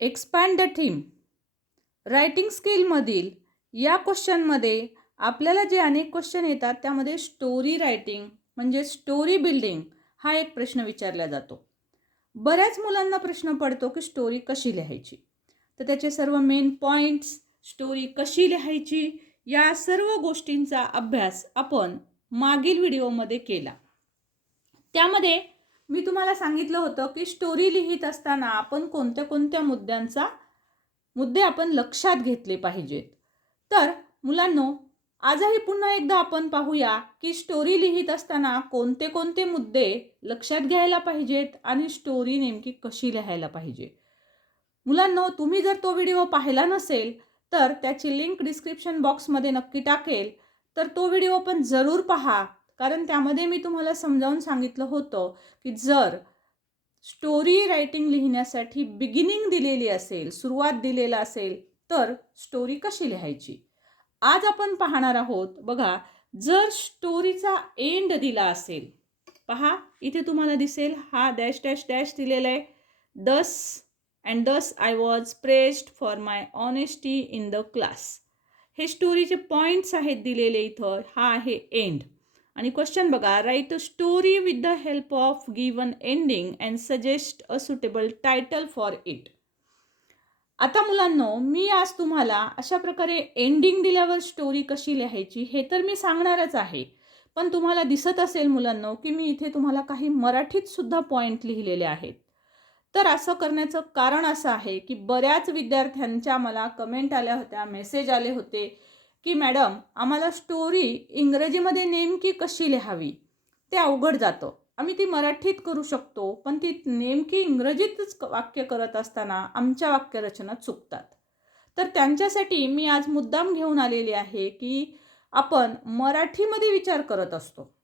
Expand the theme writing स्किलमधील या क्वेश्चनमध्ये आपल्याला जे अनेक क्वेश्चन येतात त्यामध्ये स्टोरी रायटिंग म्हणजे स्टोरी बिल्डिंग हा एक प्रश्न विचारला जातो. बऱ्याच मुलांना प्रश्न पडतो की स्टोरी कशी लिहायची? तर त्याचे सर्व मेन पॉईंट्स स्टोरी कशी लिहायची? या सर्व गोष्टींचा अभ्यास आपण मागील व्हिडिओमध्ये केला. त्यामध्ये मी तुम्हाला सांगितलं होतं की स्टोरी लिहित असताना आपण कोणत्या कोणत्या मुद्द्यांचा मुद्दे आपण लक्षात घेतले पाहिजेत. तर मुलांनो आजही पुन्हा एकदा आपण पाहूया की स्टोरी लिहित असताना कोणते कोणते मुद्दे लक्षात घ्यायला पाहिजेत आणि स्टोरी नेमकी कशी लिहायला पाहिजे. मुलांनो तुम्ही जर तो व्हिडिओ पाहिला नसेल तर त्याची लिंक डिस्क्रिप्शन बॉक्समध्ये नक्की टाकेल. तर तो व्हिडिओ पण जरूर पहा. कारण त्यामध्ये मी तुम्हाला समजावून सांगितलं होतं की जर स्टोरी रायटिंग लिहिण्यासाठी बिगिनिंग दिलेली असेल सुरुवात दिलेला असेल तर स्टोरी कशी लिहायची? आज आपण पाहणार आहोत बघा जर स्टोरीचा एंड दिला असेल पहा इथे तुम्हाला दिसेल हा डॅश डॅश डॅश दिलेला आहे. Thus and thus I was praised for my honesty in the class हे स्टोरीचे पॉईंट्स आहेत दिलेले इथं हा आहे एंड आणि क्वेश्चन बघा write a story with the help of given ending and suggest a suitable title for it आता मुलांनो मी आज तुम्हाला अशा प्रकारे एंडिंग दिल्यावर स्टोरी कशी लिहायची हे तर मी सांगणारच आहे. पण तुम्हाला दिसत असेल मुलांनो की मी इथे तुम्हाला काही मराठीत सुद्धा पॉईंट लिहिलेले आहेत. तर असं करण्याचं कारण असं आहे की बऱ्याच विद्यार्थ्यांच्या मला कमेंट आल्या होत्या मेसेज आले होते की मॅडम आम्हाला स्टोरी इंग्रजीमध्ये नेमकी कशी लिहावी? ते अवघड जातं. आम्ही ती मराठीत करू शकतो पण ती नेमकी इंग्रजीतच वाक्य करत असताना आमच्या वाक्यरचना चुकतात. तर त्यांच्यासाठी मी आज मुद्दाम घेऊन आलेली आहे की आपण मराठीमध्ये विचार करत असतो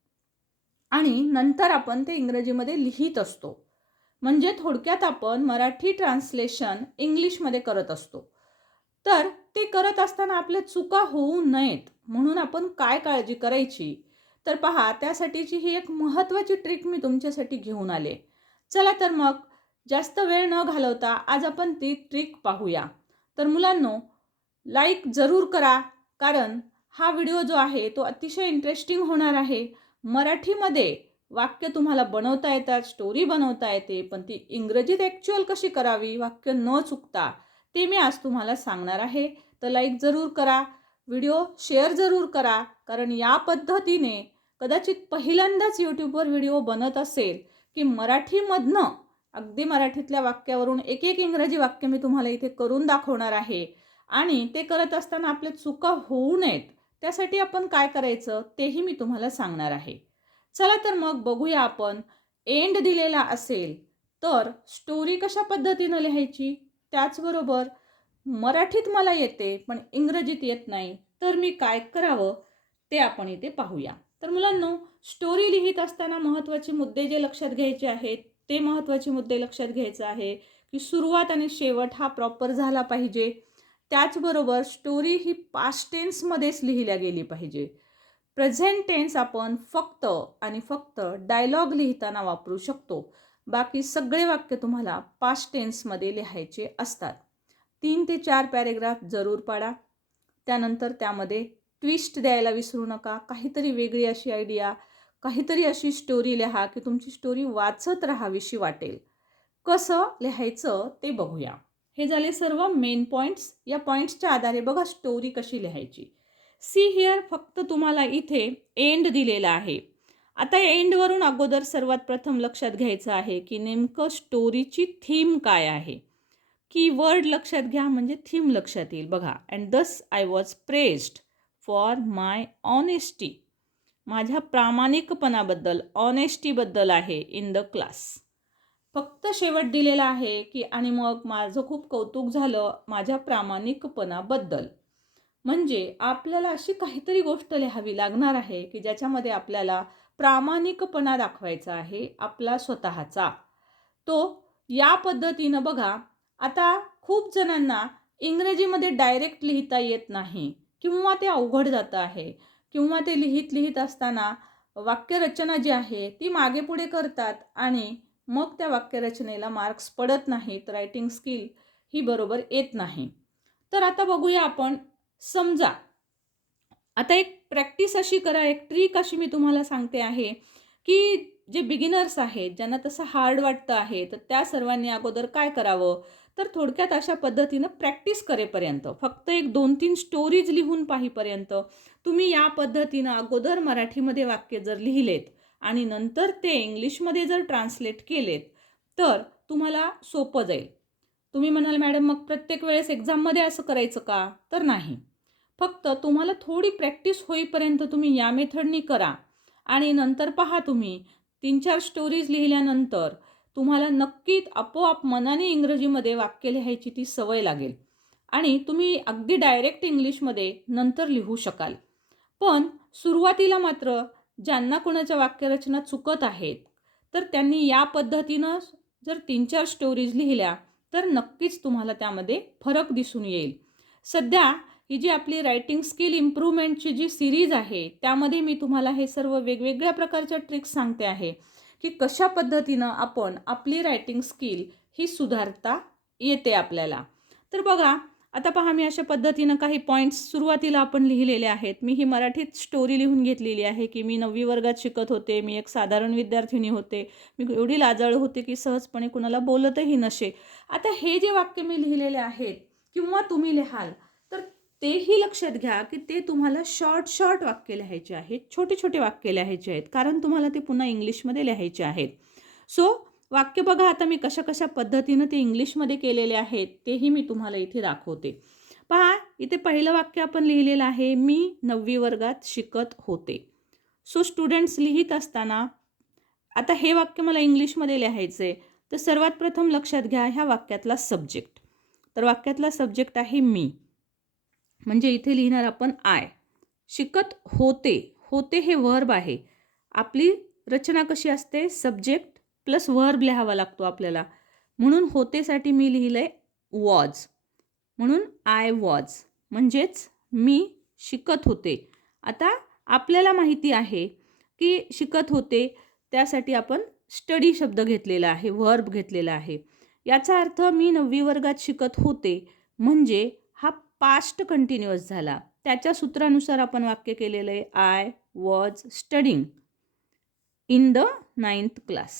आणि नंतर आपण ते इंग्रजीमध्ये लिहित असतो. म्हणजे थोडक्यात आपण मराठी ट्रान्सलेशन इंग्लिशमध्ये करत असतो. तर ते करत असताना आपल्या चुका होऊ नयेत. म्हणून आपण काय काळजी करायची? तर पहा त्यासाठीची ही एक महत्त्वाची ट्रिक मी तुमच्यासाठी घेऊन आले. चला तर मग जास्त वेळ न घालवता आज आपण ती ट्रिक पाहूया. तर मुलांनो लाईक जरूर करा कारण हा व्हिडिओ जो आहे तो अतिशय इंटरेस्टिंग होणार आहे. मराठीमध्ये वाक्य तुम्हाला बनवता येतात स्टोरी बनवता येते पण ती इंग्रजीत ॲक्च्युअल कशी करावी वाक्य न चुकता. ते मी आज तुम्हाला सांगणार आहे. तर लाईक जरूर करा व्हिडिओ शेअर जरूर करा कारण या पद्धतीने कदाचित पहिल्यांदाच यूट्यूबवर व्हिडिओ बनत असेल की मराठीमधनं अगदी मराठीतल्या वाक्यावरून एक एक इंग्रजी वाक्य मी तुम्हाला इथे करून दाखवणार आहे. आणि ते करत असताना आपल्या चुका होऊ नयेत. त्यासाठी आपण काय करायचं तेही मी तुम्हाला सांगणार आहे. चला तर मग बघूया आपण एंड दिलेला असेल तर स्टोरी कशा पद्धतीनं लिहायची? त्याचबरोबर मराठीत मला येते पण इंग्रजीत येत नाही तर मी काय करावं? ते आपण इथे पाहूया. तर मुलांनो स्टोरी लिहित असताना महत्त्वाचे मुद्दे जे लक्षात घ्यायचे आहेत ते महत्त्वाचे मुद्दे लक्षात घ्यायचं आहे की सुरुवात आणि शेवट हा प्रॉपर झाला पाहिजे. त्याचबरोबर स्टोरी ही पास्ट टेन्समध्येच लिहिल्या गेली पाहिजे. प्रेझेंट टेन्स आपण फक्त आणि फक्त डायलॉग लिहिताना वापरू शकतो. बाकी सगळे वाक्य तुम्हाला पास्ट टेन्समध्ये लिहायचे असतात. तीन ते चार पॅरेग्राफ जरूर पाडा. त्यानंतर त्यामध्ये ट्विस्ट द्यायला विसरू नका. काहीतरी वेगळी अशी आयडिया काहीतरी अशी स्टोरी लिहा की तुमची स्टोरी वाचत राहावीशी वाटेल. कसं लिहायचं ते बघूया. हे झाले सर्व मेन पॉईंट्स या पॉईंट्सच्या आधारे बघा स्टोरी कशी लिहायची. सी हिअर फक्त तुम्हाला इथे एंड दिलेला आहे. आता एंडवरून अगोदर सर्वात प्रथम लक्षात घ्यायचं आहे की नेमकं स्टोरीची थीम काय आहे? की वर्ड लक्षात घ्या म्हणजे थीम लक्षात येईल. बघा and thus I was praised for my honesty माझ्या प्रामाणिकपणाबद्दल ऑनेस्टीबद्दल आहे इन द क्लास फक्त शेवट दिलेला आहे की आणि मग माझं खूप कौतुक झालं माझ्या प्रामाणिकपणाबद्दल. म्हणजे आपल्याला अशी काहीतरी गोष्ट लिहावी लागणार आहे की ज्याच्यामध्ये आपल्याला प्रामाणिकपणा दाखवायचा आहे आपला स्वतःचा. तो या पद्धतीनं बघा आता खूप जणांना इंग्रजीमध्ये डायरेक्ट लिहिता येत नाही किंवा ते अवघड जातं आहे किंवा ते लिहित लिहित असताना वाक्यरचना जी आहे ती मागे पुढे करतात आणि मग त्या वाक्यरचनेला मार्क्स पडत नाहीत रायटिंग स्किल ही बरोबर येत नाही. तर आता बघूया आपण समजा. आता एक प्रॅक्टिस अशी करा एक ट्रिक अशी मी तुम्हाला सांगते आहे की जे बिगिनर्स आहेत ज्यांना तसं हार्ड वाटतं आहे तर त्या सर्वांनी अगोदर काय करावं? तर थोडक्यात अशा पद्धतीनं प्रॅक्टिस करेपर्यंत फक्त एक दोन तीन स्टोरीज लिहून पाहीपर्यंत तुम्ही या पद्धतीनं अगोदर मराठीमध्ये वाक्य जर लिहिलेत आणि नंतर ते इंग्लिशमध्ये जर ट्रान्सलेट केलेत तर तुम्हाला सोपं जाईल. तुम्ही म्हणाल मॅडम मग प्रत्येक वेळेस एक्झाममध्ये असं करायचं का? तर नाही. फक्त तुम्हाला थोडी प्रॅक्टिस होईपर्यंत तुम्ही या मेथडनी करा. आणि नंतर पहा तुम्ही तीन चार स्टोरीज लिहिल्यानंतर तुम्हाला नक्कीच आपोआप मनाने इंग्रजीमध्ये वाक्य लिहायची ती सवय लागेल. आणि तुम्ही अगदी डायरेक्ट इंग्लिशमध्ये नंतर लिहू शकाल. पण सुरुवातीला मात्र ज्यांना कोणाच्या वाक्यरचना चुकत आहेत तर त्यांनी या पद्धतीनं जर तीन चार स्टोरीज लिहिल्या तर नक्कीच तुम्हाला त्यामध्ये फरक दिसून येईल. सध्या ही जी आपली रायटिंग स्किल इम्प्रूव्हमेंटची जी सिरीज आहे त्यामध्ये मी तुम्हाला हे सर्व वेगवेगळ्या प्रकारच्या ट्रिक्स सांगते आहे की कशा पद्धतीनं आपण आपली रायटिंग स्किल ही सुधारता येते आपल्याला. तर बघा आता पहा मी अशा पद्धतीनं काही पॉईंट्स सुरुवातीला आपण लिहिलेले आहेत. मी ही मराठीत स्टोरी लिहून घेतलेली आहे की मी नववी वर्गात शिकत होते मी एक साधारण विद्यार्थिनी होते मी एवढी लाजळ होते की सहजपणे कुणाला बोलतही नसे. आता हे जे वाक्य मी लिहिलेले आहेत किंवा तुम्ही लिहाल तेही लक्षात घ्या की ते तुम्हाला शॉर्ट शॉर्ट वाक्य लिहायचे आहेत. छोटे छोटे वाक्य लिहायचे आहेत. कारण तुम्हाला ते पुन्हा इंग्लिशमध्ये लिहायचे आहेत. सो वाक्य बघा आता मी कशा कशा पद्धतीनं ते इंग्लिशमध्ये केलेले आहेत तेही मी तुम्हाला इथे दाखवते. पहा इथे पहिलं वाक्य आपण लिहिलेलं आहे मी नववी वर्गात शिकत होते. सो स्टुडंट्स लिहित असताना आता हे वाक्य मला इंग्लिशमध्ये लिहायचं आहे तर सर्वात प्रथम लक्षात घ्या ह्या वाक्यातला सब्जेक्ट तर वाक्यातला सब्जेक्ट आहे मी. म्हणजे इथे लिहिणार आपण आय शिकत होते होते हे वर्ब आहे. आपली रचना कशी असते? सब्जेक्ट प्लस वर्ब लिहावा लागतो आपल्याला. म्हणून होतेसाठी मी लिहिलं आहे वॉज म्हणून आय वॉज म्हणजेच मी शिकत होते. आता आपल्याला माहिती आहे की शिकत होते त्यासाठी आपण स्टडी शब्द घेतलेला आहे वर्ब घेतलेला आहे. याचा अर्थ मी नववी वर्गात शिकत होते. म्हणजे पास्ट कंटिन्युअस झाला. त्याच्या सूत्रानुसार आपण वाक्य केलेलं आहे I was studying in the ninth class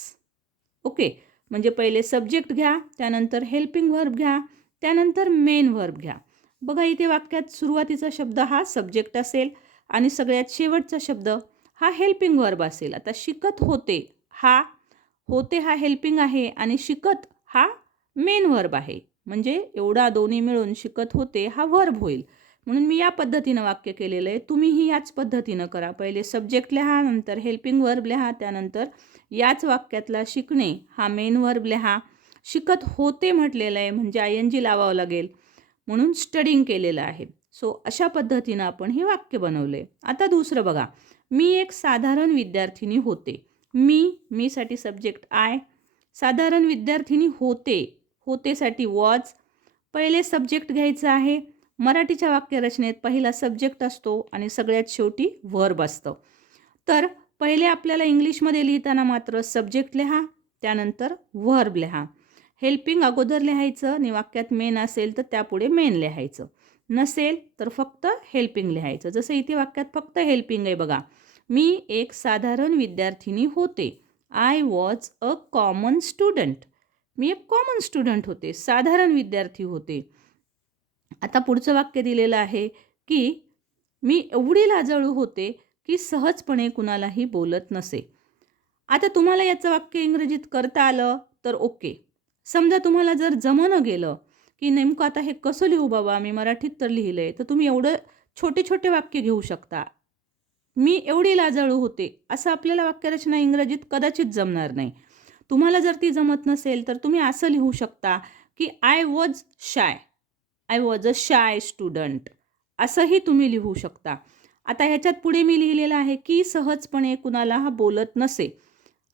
okay म्हणजे पहिले सब्जेक्ट घ्या त्यानंतर हेल्पिंग वर्ब घ्या त्यानंतर मेन वर्ब घ्या. बघा इथे वाक्यात सुरुवातीचा शब्द हा सब्जेक्ट असेल आणि सगळ्यात शेवटचा शब्द हा हेल्पिंग वर्ब असेल. आता शिकत होते हा होते हा हेल्पिंग आहे आणि शिकत हा मेन वर्ब आहे. म्हणजे एवढा दोन्ही मिळून शिकत होते हा वर्ब होईल. म्हणून मी या पद्धतीनं वाक्य केलेलं आहे. तुम्हीही याच पद्धतीनं करा. पहिले सब्जेक्ट लिहा नंतर हेल्पिंग वर्ब लिहा त्यानंतर याच वाक्यातला शिकणे. हा मेन वर्ब लिहा. शिकत होते म्हटलेलं आहे म्हणजे आय एन जी लावावं लागेल. म्हणून स्टडिंग केलेलं आहे. सो अशा पद्धतीनं आपण हे वाक्य बनवलं आहे आता दुसरं बघा. मी एक साधारण विद्यार्थिनी होते. मी मीसाठी सब्जेक्ट आय साधारण विद्यार्थिनी होते. होतेसाठी वॉज पहिले सब्जेक्ट घ्यायचं आहे. मराठीच्या वाक्यरचनेत पहिला सब्जेक्ट असतो आणि सगळ्यात शेवटी व्हर्ब असतं. तर पहिले आपल्याला इंग्लिशमध्ये लिहिताना मात्र सब्जेक्ट लिहा त्यानंतर व्हर्ब लिहा. हेल्पिंग अगोदर लिहायचं आणि वाक्यात मेन असेल तर त्यापुढे मेन लिहायचं. नसेल तर फक्त हेल्पिंग लिहायचं. जसं इथे वाक्यात फक्त हेल्पिंग आहे बघा. मी एक साधारण विद्यार्थिनी होते. I was a common student मी एक कॉमन स्टुडंट होते साधारण विद्यार्थी होते. आता पुढचं वाक्य दिलेलं आहे की मी एवढी लाजळू होते की सहजपणे कुणालाही बोलत नसे. आता तुम्हाला याचं वाक्य इंग्रजीत करता आलं तर ओके. समजा तुम्हाला जर जमणं गेलं की नेमकं आता हे कसं लिहू बाबा? मी मराठीत तर लिहिलं आहे तर तुम्ही एवढं छोटे छोटे वाक्य घेऊ शकता. मी एवढी लाजाळू होते असं आपल्याला वाक्यरचना इंग्रजीत कदाचित जमणार नाही. तुम्हाला जर ती जमत नसेल तर तुम्ही असं लिहू शकता की I was shy I was a shy student असंही तुम्ही लिहू शकता. आता ह्याच्यात पुढे मी लिहिलेलं आहे की सहजपणे कुणाला हा बोलत नसे.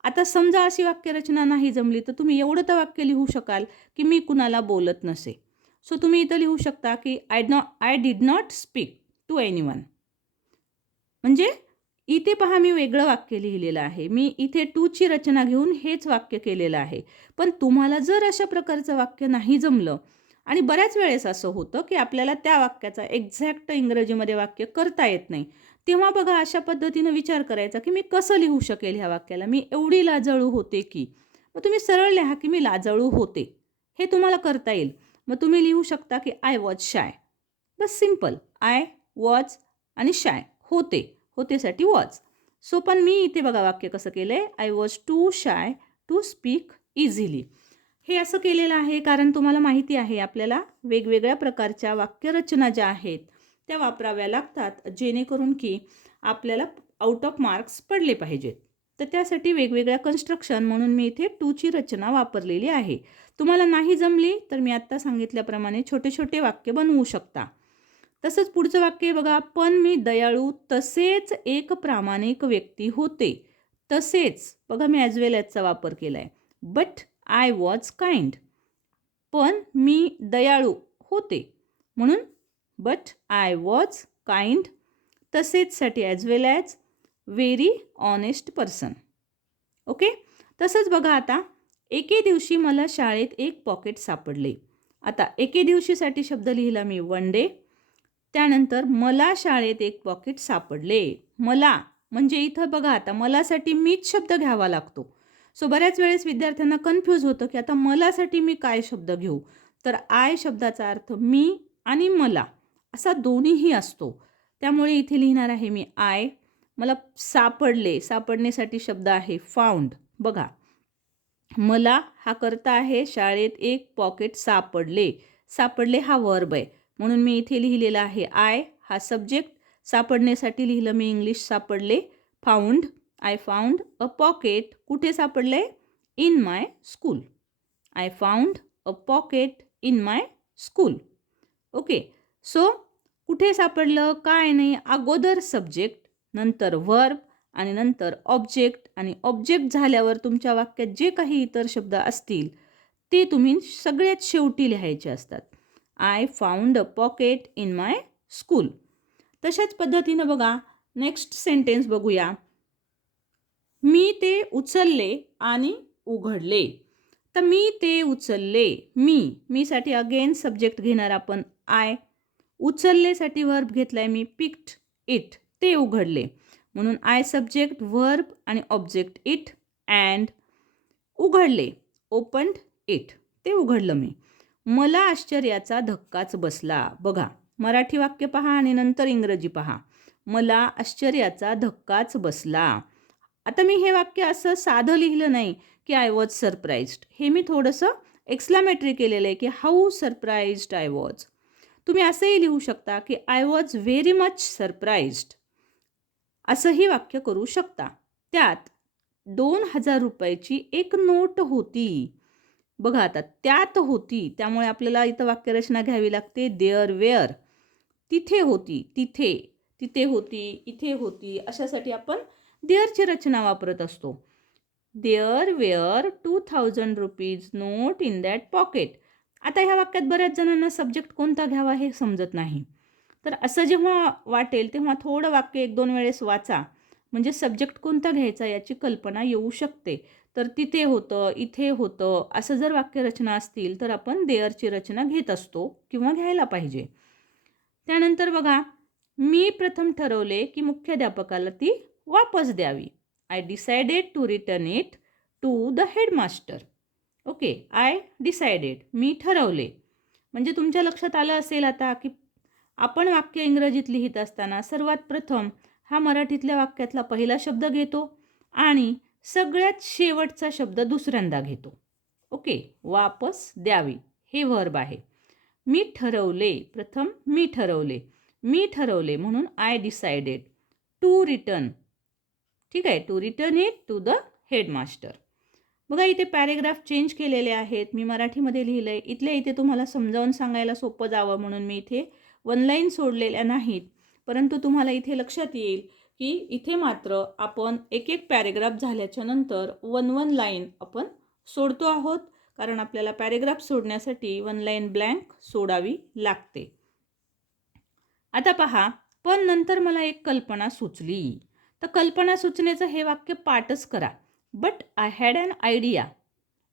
आता समजा अशी वाक्यरचना नाही जमली तर तुम्ही एवढं तर वाक्य लिहू शकाल की मी कुणाला बोलत नसे. सो तुम्ही इथं लिहू शकता की I no I did not speak to anyone म्हणजे इथे पहा मी वेगळं वाक्य लिहिलेलं आहे. मी इथे टूची रचना घेऊन हेच वाक्य केलेलं आहे. पण तुम्हाला जर अशा प्रकारचं वाक्य नाही जमलं आणि बऱ्याच वेळेस असं होतं की आपल्याला त्या वाक्याचा एक्झॅक्ट इंग्रजीमध्ये वाक्य करता येत नाही तेव्हा बघा अशा पद्धतीनं विचार करायचा की मी कसं लिहू शकेल ह्या वाक्याला? मी एवढी लाजळू होते की? मग तुम्ही सरळ लिहा की मी लाजळू होते. हे तुम्हाला करता येईल. मग तुम्ही लिहू शकता की आय वॉज शाय बस सिंपल आय वॉज आणि शाय होते. होतेसाठी वॉज सो पण मी इथे बघा वाक्य कसं केलं आहे I was too shy to speak easily हे असं केलेलं आहे कारण तुम्हाला माहिती आहे आपल्याला वेगवेगळ्या प्रकारच्या वाक्यरचना ज्या आहेत त्या वापराव्या लागतात जेणेकरून की आपल्याला आउट ऑफ मार्क्स पडले पाहिजेत. तर त्यासाठी वेगवेगळ्या कन्स्ट्रक्शन म्हणून मी इथे टूची रचना वापरलेली आहे. तुम्हाला नाही जमली तर मी आत्ता सांगितल्याप्रमाणे छोटे छोटे वाक्य बनवू शकता. तसंच पुढचं वाक्य बघा पण मी दयाळू तसेच एक प्रामाणिक व्यक्ती होते. तसेच बघा मी ॲज वेल ॲजचा वापर केला आहे बट आय वॉज काइंड पण मी दयाळू होते. म्हणून but I was kind तसेचसाठी as well as very honest person okay? तसंच बघा आता एके दिवशी मला शाळेत एक पॉकेट सापडले. आता एके दिवशीसाठी शब्द लिहिला मी वन डे त्यानंतर मला शाळेत एक पॉकेट सापडले. मला म्हणजे इथं बघा आता मलासाठी मीच शब्द घ्यावा लागतो. सो बऱ्याच वेळेस विद्यार्थ्यांना कन्फ्यूज होतं की आता मलासाठी मी काय शब्द घेऊ? तर आय शब्दाचा अर्थ मी आणि मला असा दोन्हीही असतो. त्यामुळे इथे लिहिणार आहे मी आय मला सापडले सापडण्यासाठी शब्द आहे फाउंड बघा. मला हा करता आहे शाळेत एक पॉकेट सापडले. सापडले हा वर्ब आहे. म्हणून मी इथे लिहिलेला आहे आय हा सब्जेक्ट सापडण्यासाठी लिहिलं मी इंग्लिश सापडले. Found I found a pocket कुठे सापडले? In my school I found a pocket in my school okay so कुठे सापडलं? काय नाही? अगोदर सब्जेक्ट नंतर वर्ब आणि नंतर ऑब्जेक्ट आणि ऑब्जेक्ट झाल्यावर तुमच्या वाक्यात जे काही इतर शब्द असतील ते तुम्ही सगळ्यात शेवटी लिहायचे असतात. I found a pocket in my school तशाच पद्धतीनं बघा नेक्स्ट सेंटेन्स बघूया. मी ते उचलले आणि उघडले. तर मी ते उचलले. मी मीसाठी अगेन सब्जेक्ट घेणार आपण आय उचललेसाठी वर्ब घेतलाय मी पिक्ट इट ते उघडले. म्हणून आय सब्जेक्ट वर्ब आणि ऑब्जेक्ट इट अँड उघडले. ओपन्ड इट ते उघडलं मी. मला आश्चर्याचा धक्काच बसला. बघा मराठी वाक्य पहा आणि नंतर इंग्रजी पहा. मला आश्चर्याचा धक्काच बसला. आता मी हे वाक्य असं साधं लिहिलं नाही की आय वॉज सरप्राईज्ड हे मी थोडंसं एक्सलामेट्री केलेलं आहे की हाऊ सरप्राईज्ड आय वॉज तुम्ही असंही लिहू शकता की I was very much surprised असंही वाक्य करू शकता. त्यात दोन हजार रुपयाची एक नोट होती. बघा आता त्यात होती त्यामुळे आपल्याला इथं वाक्यरचना घ्यावी लागते. There were. तिथे होती तिथे तिथे होती इथे होती अशासाठी आपण देअरची रचना वापरत असतो. There were two thousand rupees note in that pocket. आता ह्या वाक्यात बऱ्याच जणांना सब्जेक्ट कोणता घ्यावा हे समजत नाही. तर असं जेव्हा वाटेल तेव्हा थोडं वाक्य एक दोन वेळेस वाचा. म्हणजे सब्जेक्ट कोणता घ्यायचा याची कल्पना येऊ शकते. तर तिथे होतं इथे होतं असं जर वाक्यरचना असतील तर आपण देअरची रचना घेत असतो किंवा घ्यायला पाहिजे. त्यानंतर बघा मी प्रथम ठरवले की मुख्याध्यापकाला ती वापस द्यावी. I decided to return it to the headmaster okay I decided मी ठरवले. म्हणजे तुमच्या लक्षात आलं असेल आता की आपण वाक्य इंग्रजीत लिहित असताना सर्वात प्रथम हा मराठीतल्या वाक्यातला पहिला शब्द घेतो आणि सगळ्यात शेवटचा शब्द दुसऱ्यांदा घेतो. ओके वापस द्यावी. हे वर्ब आहे. मी ठरवले प्रथम मी ठरवले. मी ठरवले म्हणून आय डिसायडेड टू रिटर्न ठीक आहे to return it to the headmaster बघा इथे पॅरेग्राफ चेंज केलेले आहेत. मी मराठीमध्ये लिहिलं आहे इथल्या इथे तुम्हाला समजावून सांगायला सोपं जावं म्हणून मी इथे वन लाईन सोडलेल्या नाहीत. परंतु तुम्हाला इथे लक्षात येईल. की इथे मात्र आपण एक एक पॅरेग्राफ झाल्याच्यानंतर वन वन लाईन आपण सोडतो आहोत कारण आपल्याला पॅरेग्राफ सोडण्यासाठी वन लाईन ब्लँक सोडावी लागते. आता पहा पण नंतर मला एक कल्पना सुचली. तर कल्पना सुचण्याचं हे वाक्य पाठच करा. But I had an idea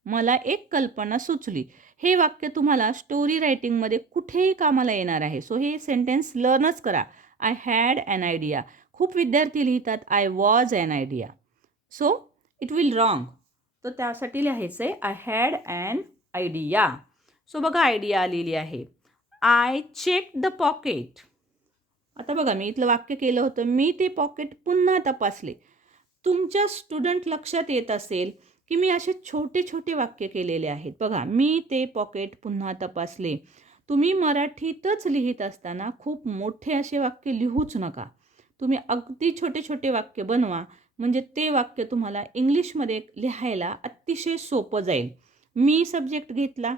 मला एक कल्पना सुचली. हे वाक्य तुम्हाला स्टोरी रायटिंगमध्ये कुठेही कामाला येणार आहे. सो हे सेंटेन्स लर्नच करा. आय हॅड अन आयडिया खूप विद्यार्थी लिहितात I was an idea so it will wrong तर त्यासाठी लिहायचं आहे I had an idea so बघा आयडिया आलेली आहे. आय चेक द पॉकेट आता बघा मी इथलं वाक्य केलं होतं. मी ते पॉकेट पुन्हा तपासले. तुमच्या स्टुडंट लक्षात येत असेल की मी असे छोटे छोटे वाक्य केलेले आहेत. बघा मी ते पॉकेट पुन्हा तपासले. तुम्ही मराठीतच लिहित असताना खूप मोठे असे वाक्य लिहूच नका. तुम्ही अगदी छोटे छोटे वाक्य बनवा. म्हणजे ते वाक्य तुम्हाला इंग्लिशमध्ये लिहायला अतिशय सोपं जाईल. मी सब्जेक्ट घेतला.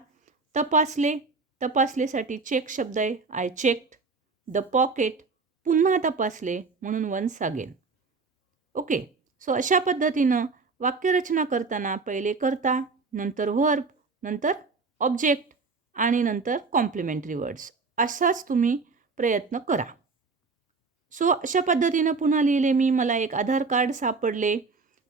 तपासले. तपासलेसाठी चेक शब्द आहे. आय चेक्ड द पॉकेट पुन्हा तपासले. म्हणून वन्स अगेन ओके. सो अशा पद्धतीनं वाक्यरचना करताना पहिले करता नंतर वर्ब नंतर ऑब्जेक्ट आणि नंतर कॉम्प्लिमेंटरी वर्ड्स असाच तुम्ही प्रयत्न करा. सो अशा पद्धतीनं पुन्हा लिहिले मी मला एक आधार कार्ड सापडले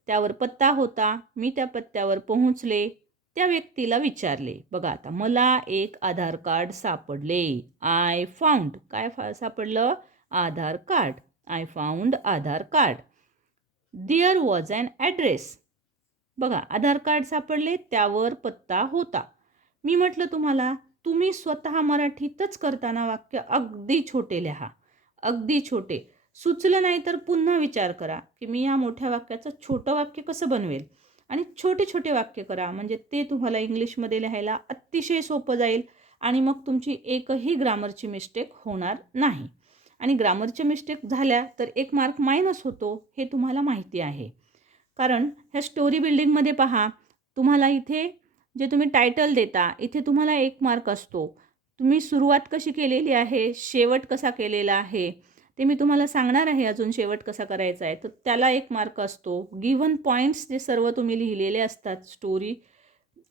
त्यावर पत्ता होता मी त्या पत्त्यावर पोहोचले त्या व्यक्तीला विचारले बघा आता मला एक आधार कार्ड सापडले. आय फाउंड काय फा सापडलं? Aadhaar card. I found Aadhaar card. There was an address बघा आधार कार्ड सापडले त्यावर पत्ता होता. मी म्हटलं तुम्हाला तुम्ही स्वतः मराठीतच करताना वाक्य अगदी छोटे लिहा अगदी छोटे. सुचलं नाही तर पुन्हा विचार करा की मी या मोठ्या वाक्याचं छोटं वाक्य कसं बनवेल? आणि छोटे छोटे वाक्य करा म्हणजे ते तुम्हाला इंग्लिशमध्ये लिहायला अतिशय सोपं जाईल आणि मग तुमची एकही ग्रामरची मिस्टेक होणार नाही. आणि ग्रामरच्या मिस्टेक झाल्या तर एक मार्क मायनस होतो हे तुम्हाला माहिती आहे. कारण ह्या स्टोरी बिल्डिंगमध्ये पहा तुम्हाला इथे जे तुम्ही टायटल देता इथे तुम्हाला एक मार्क असतो. तुम्ही सुरुवात कशी केलेली आहे? शेवट कसा केलेला आहे? ते मी तुम्हाला सांगणार आहे अजून शेवट कसा करायचा आहे. तर त्याला एक मार्क असतो. गिव्हन पॉईंट्स जे सर्व तुम्ही लिहिलेले असतात स्टोरी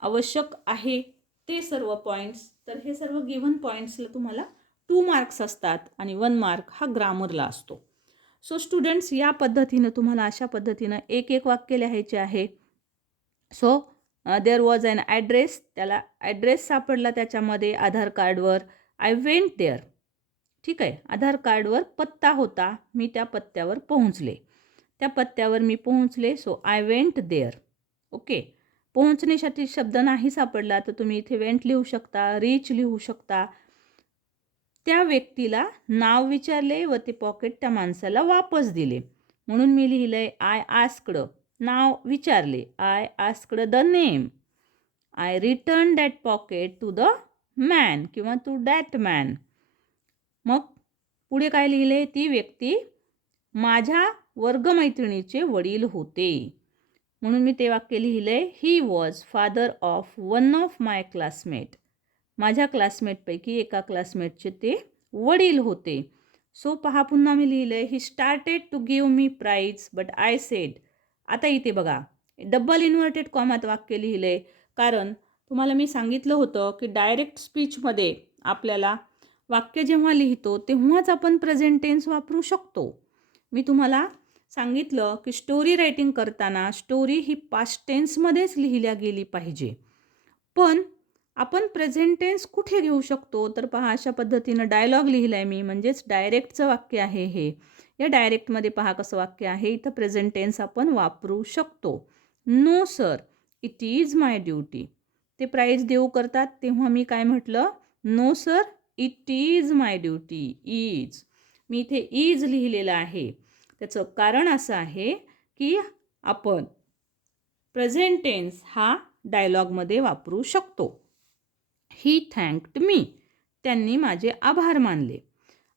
आवश्यक आहे ते सर्व पॉईंट्स तर हे सर्व गिव्हन पॉईंट्सला तुम्हाला टू मार्क्स असतात आणि वन मार्क हा ग्रामरला असतो. सो स्टुडंट्स या पद्धतीनं तुम्हाला अशा पद्धतीनं एक एक वाक्य लिहायचे आहे. So there was an address त्याला ॲड्रेस सापडला त्याच्यामध्ये आधार कार्डवर. आय वेंट देअर ठीक आहे आधार कार्डवर पत्ता होता. मी त्या पत्त्यावर पोहोचले. त्या पत्त्यावर मी पोहोचले so I went there okay पोहोचण्यासाठी शब्द नाही सापडला तर तुम्ही इथे वेंट लिहू शकता रीच लिहू शकता. त्या व्यक्तीला नाव विचारले व ते पॉकेट त्या माणसाला वापस दिले. म्हणून मी लिहिलं आहे आय आस्कड नाव विचारले. I asked the name I return that pocket to the man किंवा टू दॅट मॅन मग पुढे काय लिहिले? ती व्यक्ती माझ्या वर्गमैत्रिणीचे वडील होते. म्हणून मी ते वाक्य लिहिले. He was father of one of my classmate माझ्या क्लासमेटपैकी एका क्लासमेटचे ते वडील होते. सो पहा पुन्हा मी लिहिलं. He started to give me prize but I said आता इथे बघा. डबल इन्व्हर्टेड कॉमात वाक्य लिहिलं. आहे कारण तुम्हाला मी सांगितलं होतं की डायरेक्ट स्पीचमध्ये आपल्याला वाक्य जेव्हा लिहितो तेव्हाच आपण प्रेझेंट टेन्स वापरू शकतो. मी तुम्हाला सांगितलं की स्टोरी रायटिंग करताना स्टोरी ही पास्ट टेन्समध्येच लिहिल्या गेली पाहिजे. पण आपण प्रेझेंट टेन्स कुठे घेऊ शकतो? तर पहा अशा पद्धतीनं डायलॉग लिहिला आहे मी. म्हणजेच डायरेक्टचं वाक्य आहे हे. या डायरेक्टमध्ये पहा कसं वाक्य आहे. इथं प्रेझेंट टेन्स आपण वापरू शकतो. No sir it is my duty ते प्राईज देऊ करतात. तेव्हा मी काय म्हटलं? No sir it is my duty is मी इथे इज लिहिलेलं आहे. त्याचं कारण असं आहे की आपण प्रेझेंट टेन्स हा डायलॉगमध्ये वापरू शकतो. ही थँक्ड मी त्यांनी माझे आभार मानले.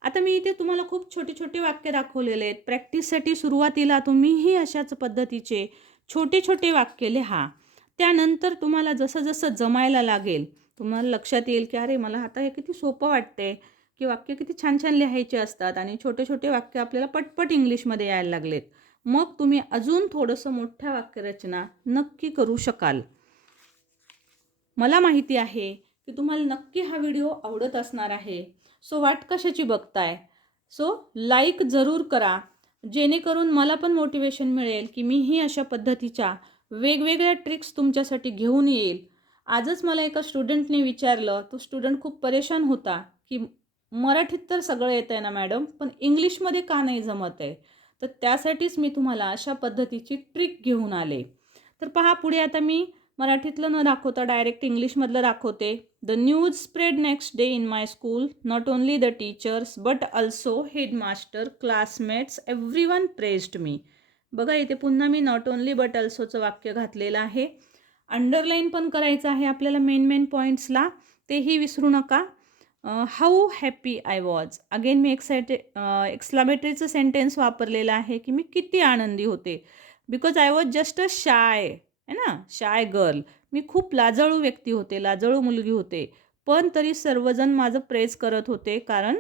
आता मी इथे तुम्हाला खूप छोटे छोटे वाक्य दाखवलेले आहेत. प्रॅक्टिससाठी सुरुवातीला तुम्हीही अशाच पद्धतीचे छोटे छोटे वाक्य लिहा. त्यानंतर तुम्हाला जसं जसं जमायला लागेल तुम्हाला लक्षात येईल की अरे मला आता हे किती सोपं वाटते की वाक्य किती छान छान लिहायचे असतात आणि छोटे छोटे वाक्य आपल्याला पटपट इंग्लिशमध्ये यायला लागलेत. मग तुम्ही अजून थोडंसं मोठ्या वाक्यरचना नक्की करू शकाल. मला माहिती आहे की तुम्हाला नक्की हा व्हिडिओ आवडत असणार आहे. सो वाट कशाची बघताय? सो लाईक जरूर करा. जेणेकरून मला पण मोटिवेशन मिळेल की मीही अशा पद्धतीच्या वेगवेगळ्या ट्रिक्स तुमच्यासाठी घेऊन येईल. आजच मला एका स्टुडंटने विचारलं. तो स्टुडंट खूप परेशान होता की मराठीत तर सगळं येतं आहे ना मॅडम पण इंग्लिशमध्ये का नाही जमत आहे? तर त्यासाठीच मी तुम्हाला अशा पद्धतीची ट्रिक घेऊन आले. तर पहा पुढे आता मी मराठीतलं न दाखवता डायरेक्ट इंग्लिशमधलं दाखवते. The news spread next day in my school not only the teachers but also headmaster classmates every one praised me बघा इथे पुन्हा मी नॉट ओन्ली बट अल्सोचं वाक्य घातलेलं आहे. अंडरलाईन पण करायचं आहे आपल्याला मेन मेन पॉईंट्सला तेही विसरू नका. How happy I was again मी एक्सायटे एक्सलामेटरीचं सेंटेन्स वापरलेलं आहे की मी किती आनंदी होते. Because I was just a shy है ना? शाय गर्ल मी खूप लाजळू व्यक्ती होते लाजळू मुलगी होते. पण तरी सर्वजण माझं प्रेज करत होते कारण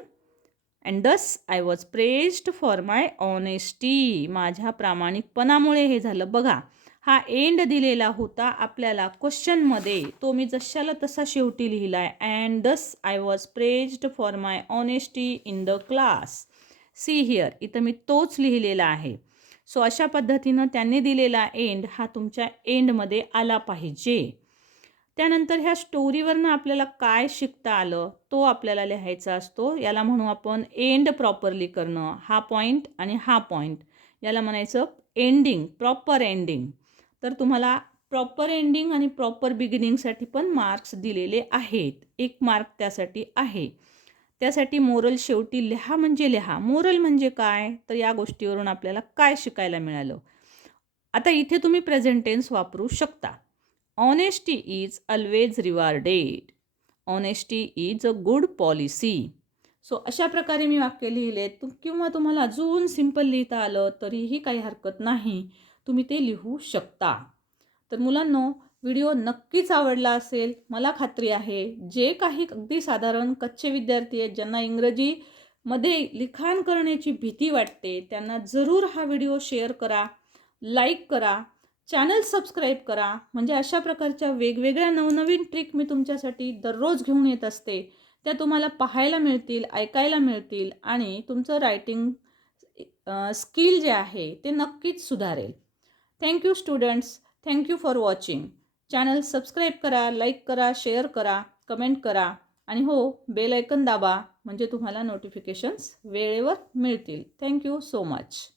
and thus I was praised for my honesty माझ्या प्रामाणिकपणामुळे हे झालं. बघा हा एंड दिलेला होता आपल्याला क्वेश्चनमध्ये तो मी जशाला तसा शेवटी लिहिला आहे and thus I was praised for my honesty in the class see here इथं मी तोच लिहिलेला आहे. सो अशा पद्धतीनं त्यांनी दिलेला एंड हा तुमच्या एंडमध्ये आला पाहिजे. त्यानंतर ह्या स्टोरीवरनं आपल्याला काय शिकता आलं तो आपल्याला लिहायचा असतो. याला म्हणू आपण एंड प्रॉपरली करणं. हा पॉईंट आणि हा पॉईंट याला म्हणायचं एंडिंग प्रॉपर एंडिंग तर तुम्हाला प्रॉपर एंडिंग आणि प्रॉपर बिगिनिंगसाठी पण मार्क्स दिलेले आहेत. एक मार्क त्यासाठी आहे. त्यासाठी मोरल शेवटी लिहा म्हणजे लिहा. मोरल म्हणजे काय? तर या गोष्टीवरून आपल्याला काय शिकायला मिळालं? आता इथे तुम्ही प्रेझेंट टेन्स वापरू शकता. Honesty is always rewarded honesty is a good policy so अशा प्रकारे मी वाक्य लिहिले. तु किंवा तुम्हाला अजून सिंपल लिहिता आलं तरीही काही हरकत नाही. तुम्ही ते लिहू शकता. तर मुलांनो व्हिडिओ नक्कीच आवडला असेल मला खात्री आहे. जे काही अगदी साधारण कच्चे विद्यार्थी आहेत ज्यांना इंग्रजीमध्ये लिखाण करण्याची भीती वाटते त्यांना जरूर हा व्हिडिओ शेअर करा लाईक करा चॅनल सबस्क्राईब करा. म्हणजे अशा प्रकारच्या वेगवेगळ्या नवनवीन ट्रिक मी तुमच्यासाठी दररोज घेऊन येत असते. त्या तुम्हाला पाहायला मिळतील ऐकायला मिळतील आणि तुमचं रायटिंग स्किल जे आहे ते नक्कीच सुधारेल. Thank you students thank you for watching. Channel subscribe करा लाईक करा शेअर करा कमेंट करा आणि हो बेल ऐकन दाबा म्हणजे तुम्हाला नोटिफिकेशन्स वेळेवर मिळतील. Thank you so much.